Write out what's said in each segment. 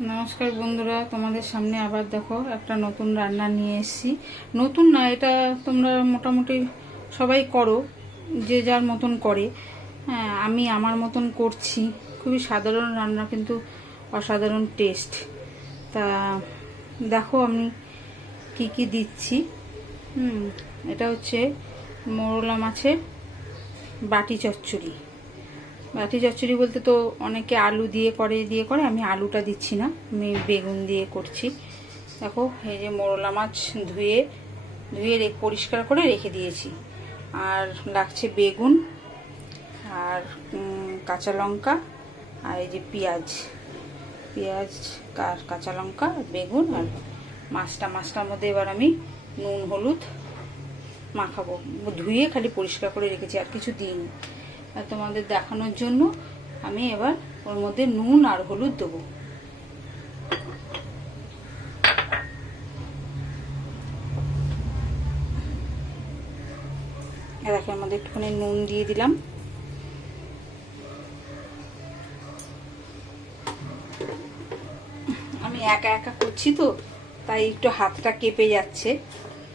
নমস্কার বন্ধুরা, তোমাদের সামনে আবার দেখো একটা নতুন রান্না নিয়ে এসেছি। নতুন না, এটা তোমরা মোটামুটি সবাই করো, যে যার মতন করে। হ্যাঁ আমি আমার মতন করছি। খুবই সাধারণ রান্না, কিন্তু অসাধারণ টেস্ট তা দেখো আমি কি কি দিচ্ছি। হুম, এটা হচ্ছে মোরলা মাছের বাটি চচ্চড়ি। বাটি চচ্চড়ি বলতে তো অনেকে আলু দিয়ে করে দিয়ে করে, আমি আলুটা দিচ্ছি না, আমি বেগুন দিয়ে করছি। দেখো, এই যে মোরলা মাছ ধুয়ে ধুয়ে পরিষ্কার করে রেখে দিয়েছি। আর লাগছে বেগুন, আর কাঁচা লঙ্কা, আর এই যে পেঁয়াজ। পেঁয়াজ আর কাঁচা লঙ্কা, বেগুন, আর মাছটা, মাছটার মধ্যে এবার আমি নুন, হলুদ মাখাবো। ধুয়ে খালি পরিষ্কার করে রেখেছি, আর কিছু দিইনি। তোমাদের দেখানোর জন্য আমি এবার ওর মধ্যে নুন আর হলুদ দেবো। এর মধ্যে একটুখানি নুন দিয়ে দিলাম। আমি একা একা করছি তো, তাই একটু হাতটা কেঁপে যাচ্ছে।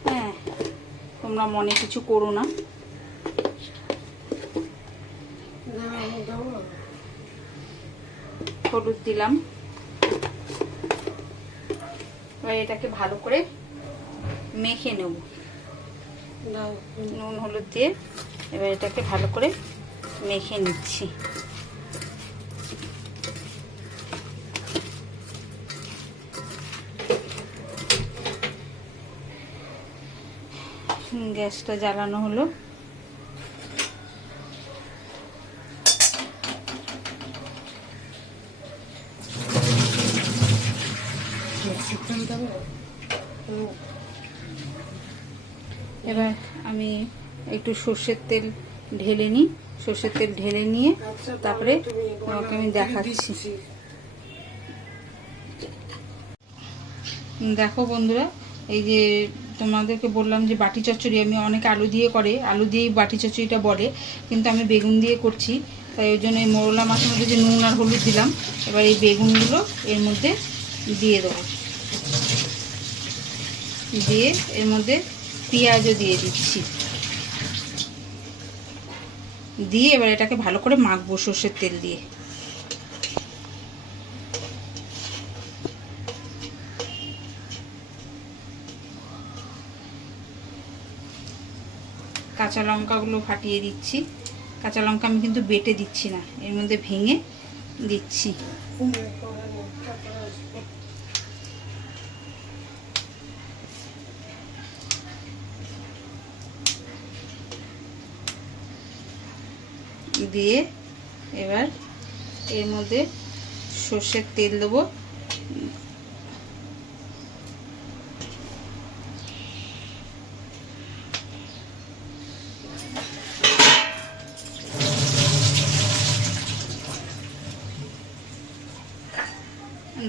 হ্যাঁ তোমরা মনে কিছু করো না। হলুদ দিলাম। এবার এটাকে ভালো করে মেখে নেব। নুন হলুদ দিয়ে এবার এটাকে ভালো করে মেখে নিচ্ছি। গ্যাসটা জ্বালানো হলো। এবার আমি একটু সর্ষের তেল ঢেলে নিই। সর্ষের তেল ঢেলে নিয়ে তারপরে তোমাকে আমি দেখাচ্ছি। দেখো বন্ধুরা, এই যে তোমাদেরকে বললাম যে বাটি চচ্চড়ি, আমি অনেকে আলু দিয়ে করে, আলু দিয়েই বাটি চচ্চড়িটা বলে, কিন্তু আমি বেগুন দিয়ে করছি। তাই ওই জন্য এই মোরলা মাছের মধ্যে যে নুন আর হলুদ দিলাম, এবার এই বেগুনগুলো এর মধ্যে দিয়ে দেবো। দিয়ে এর মধ্যে পেঁয়াজও দিয়ে দিচ্ছি। দিয়ে এবার এটাকে ভালো করে মাখবো সর্ষের তেল দিয়ে। কাঁচা লঙ্কাগুলো ফাটিয়ে দিচ্ছি। কাঁচা লঙ্কা আমি কিন্তু বেটে দিচ্ছি না, এর মধ্যে ভেঙে দিচ্ছি। দিয়ে এবার এর মধ্যে সর্ষের তেল দেবো।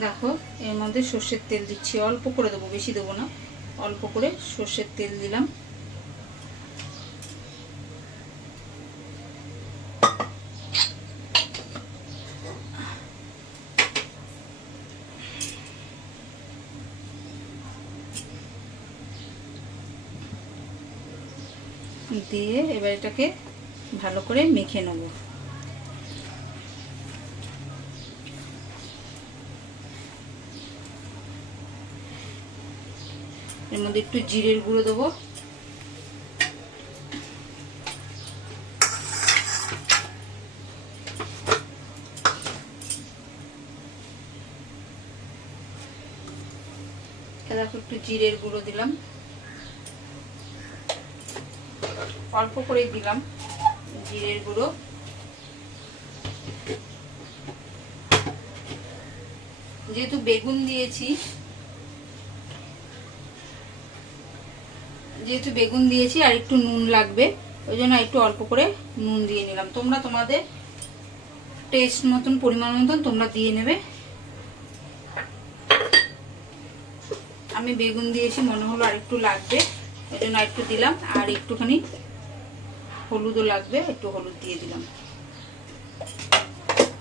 দেখো, এর মধ্যে সর্ষের তেল দিচ্ছি। অল্প করে দেবো, বেশি দেবো না। অল্প করে সর্ষের তেল দিলাম। দিয়ে এবার এটাকে ভালো করে মেখে নেব। এর মধ্যে একটু জিরের গুঁড়ো দেবো। একটু জিরের গুঁড়ো দিলাম। অল্প করে দিলাম জিরের গুঁড়ো। যেহেতু বেগুন দিয়েছি, যেহেতু বেগুন দিয়েছি আর একটু নুন লাগবে, ওই জন্য একটু অল্প করে নুন দিয়ে নিলাম। তোমরা তোমাদের টেস্ট মতন, পরিমাণ মতন তোমরা দিয়ে নেবে। আমি বেগুন দিয়েছি, মনে হলো আর একটু লাগবে, ওই জন্য একটু দিলাম। আর একটুখানি হলুদও লাগবে, একটু হলুদ দিয়ে দিলাম।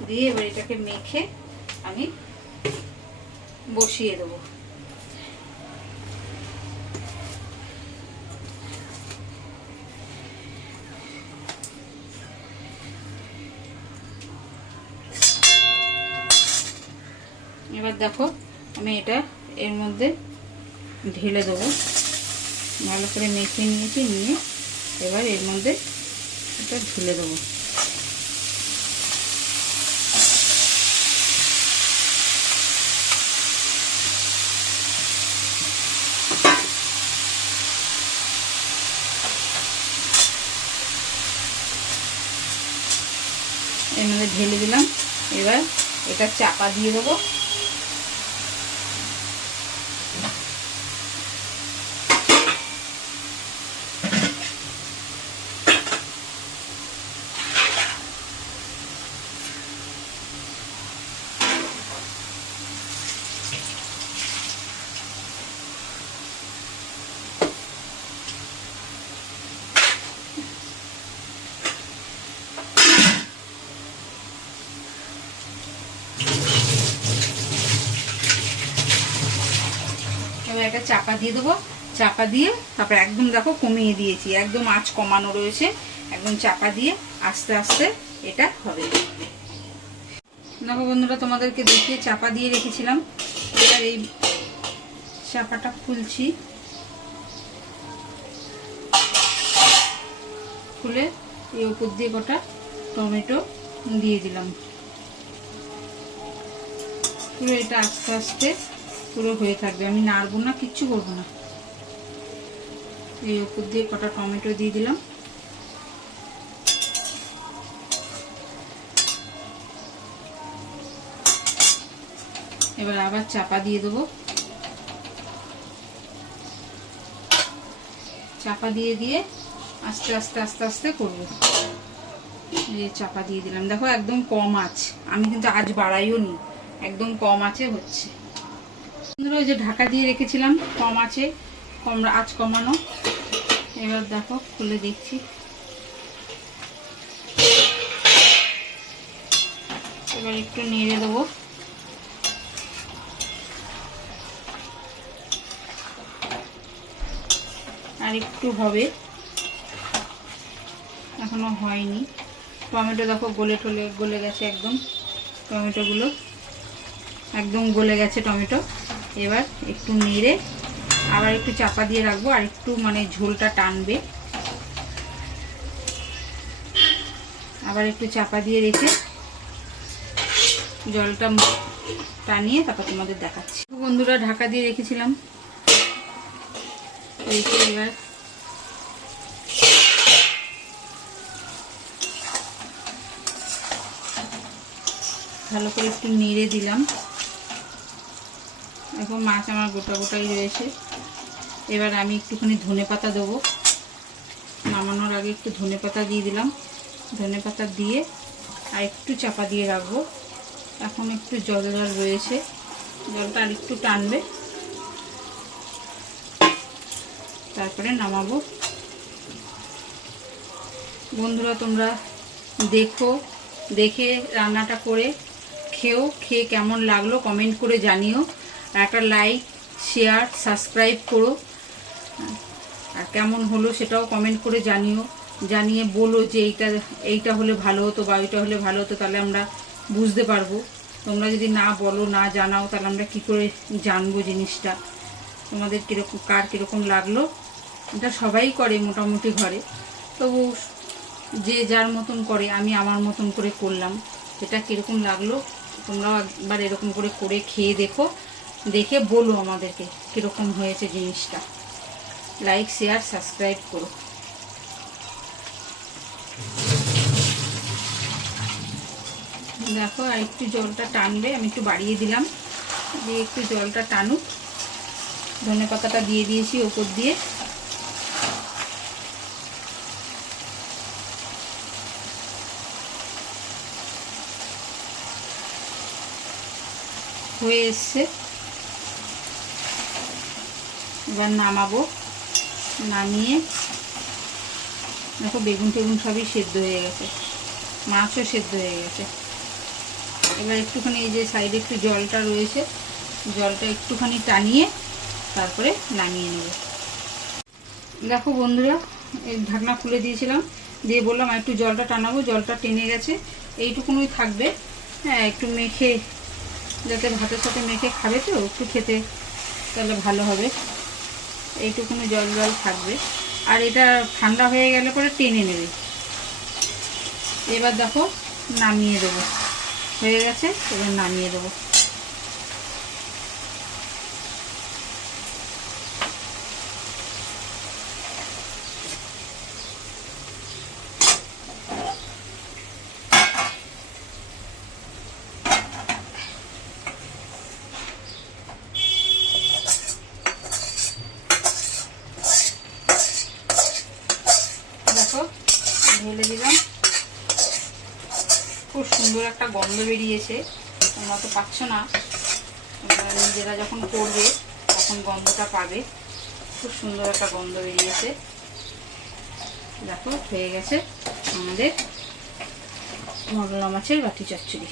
দিয়ে এবার এটাকে মেখে আমি বসিয়ে দেবো। এবার দেখো, আমি এটা এর মধ্যে ঢেলে দেবো। ভালো করে মেখে নিয়েছি, নিয়ে এবার এর মধ্যে এটা ঢেলে দেবো। এর মধ্যে ঢেলে দিলাম। এবার এটা চাপা দিয়ে দেবো। চাপা দিয়ে দেবো। চাপা দিয়ে তারপর একদম দেখো কমিয়ে দিয়েছি। একদম আঁচ কমানো রয়েছে। একদম চাপা দিয়ে আস্তে আস্তে এটা হবে। দেখো বন্ধুরা, তোমাদেরকে দেখিয়ে চাপা দিয়ে রেখেছিলাম। এবার এই চাপাটা খুলছি। খুলে এই উপর দিয়ে কটা টমেটো দিয়ে দিলাম। পুরো এটা আস্তে আস্তে পুরো হয়ে থাকবে। আমি নাড়বো না, কিচ্ছু করব না। এই উপর দিয়ে কটা টমেটো দিয়ে দিলাম। এবার আবার চাপা দিয়ে দেবো। চাপা দিয়ে দিয়ে আস্তে আস্তে আস্তে আস্তে করব। এই চাপা দিয়ে দিলাম। দেখো একদম কম আঁচ আমি কিন্তু আজ বাড়াইও নি। একদম কম আছে হচ্ছে। বন্ধুরা, ওই যে ঢাকা দিয়ে রেখেছিলাম, কম আছে, কম আঁচ কমানো। এবার দেখো, খুলে দেখছি। এবার একটু নেড়ে দেবো। আর একটু হবে। এখনও হয়নি। টমেটো দেখো, গলে টলে গলে গেছে একদম। টমেটোগুলো। একদম গলে গেছে টমেটো। এবার একটু নেড়ে আবার একটু চাপা দিয়ে রাখব আর একটু মানে ঝোলটা টানবে। আবার একটু চাপা দিয়ে রেখে জলটা টানিয়ে তারপর তোমাদের দেখাচ্ছি। বন্ধুরা, ঢাকা দিয়ে রেখেছিলাম। রেখে এবার ভালো করে একটু নেড়ে দিলাম। এখন মাছ আমার গোটা গোটাই রয়েছে এবার আমি একটুখানি ধনে পাতা দেবো। নামানোর আগে একটু ধনে পাতা দিয়ে দিলাম। ধনে পাতা দিয়ে আর একটু চাপা দিয়ে রাখব। এখন একটু জল জল রয়েছে। জলটা আর একটু টানবে। তারপরে নামাবো। বন্ধুরা, তোমরা দেখো, দেখে রান্নাটা করে খেও, খেয়ে কেমন লাগল কমেন্ট করে জানিও। একটা লাইক শেয়ার সাবস্ক্রাইব করো। আর কেমন হলো সেটাও কমেন্ট করে জানিও। জানিয়ে বলো যে এইটা এইটা হলে ভালো হতো বা ওইটা হলে ভালো হতো, তাহলে আমরা বুঝতে পারব। তোমরা যদি না বলো, না জানাও, তাহলে আমরা কি করে জানব জিনিসটা? তোমাদের কীরকম, কার কীরকম লাগল? এটা সবাই করে মোটামুটি ঘরে। তবু যে যার মতন করে, আমি আমার মতন করে করলাম। সেটা কীরকম লাগল, তোমরাও একবার এরকম করে করে খেয়ে দেখো। দেখে বলো আমাদেরকে কীরকম হয়েছে জিনিসটা। লাইক শেয়ার সাবস্ক্রাইব করো। দেখো, আর একটু জলটা টানবে, আমি একটু বাড়িয়ে দিলাম। দিয়ে একটু জলটা টানুক। ধনে পাতাটা দিয়ে দিয়েছি ওপর দিয়ে। হয়ে এসছে। এবার নামাবো। নামিয়ে দেখো বেগুন টেগুন সবই সেদ্ধ হয়ে গেছে। মাছও সেদ্ধ হয়ে গেছে। এবার একটুখানি এই যে সাইডে একটু জলটা রয়েছে, জলটা একটুখানি টানিয়ে তারপরে নামিয়ে নেব। দেখো বন্ধুরা, এই ঢাকনা খুলে দিয়েছিলাম, দিয়ে বললাম একটু জলটা টানাবো, জলটা টেনে গেছে। এইটুকুনই থাকবে। হ্যাঁ একটু মেখে, যাতে ভাতের সাথে মেখে খাবে তো, একটু খেতে তাহলে ভালো হবে। এইটুকুনি জল জল থাকবে। আর এটা ঠান্ডা হয়ে গেলে পরে টেনে নেবে। এবার দেখো নামিয়ে দেবো। হয়ে গেছে, এবার নামিয়ে দেবো। ঢেলে দিলাম। খুব সুন্দর একটা গন্ধ বেরিয়েছে, তোমরা তো পাচ্ছ না। তোমরা নিজেরা যখন করবে, তখন গন্ধটা পাবে। খুব সুন্দর একটা গন্ধ বেরিয়েছে। দেখো, হয়ে গেছে আমাদের মরলা মাছের বাটি চচ্চড়ি।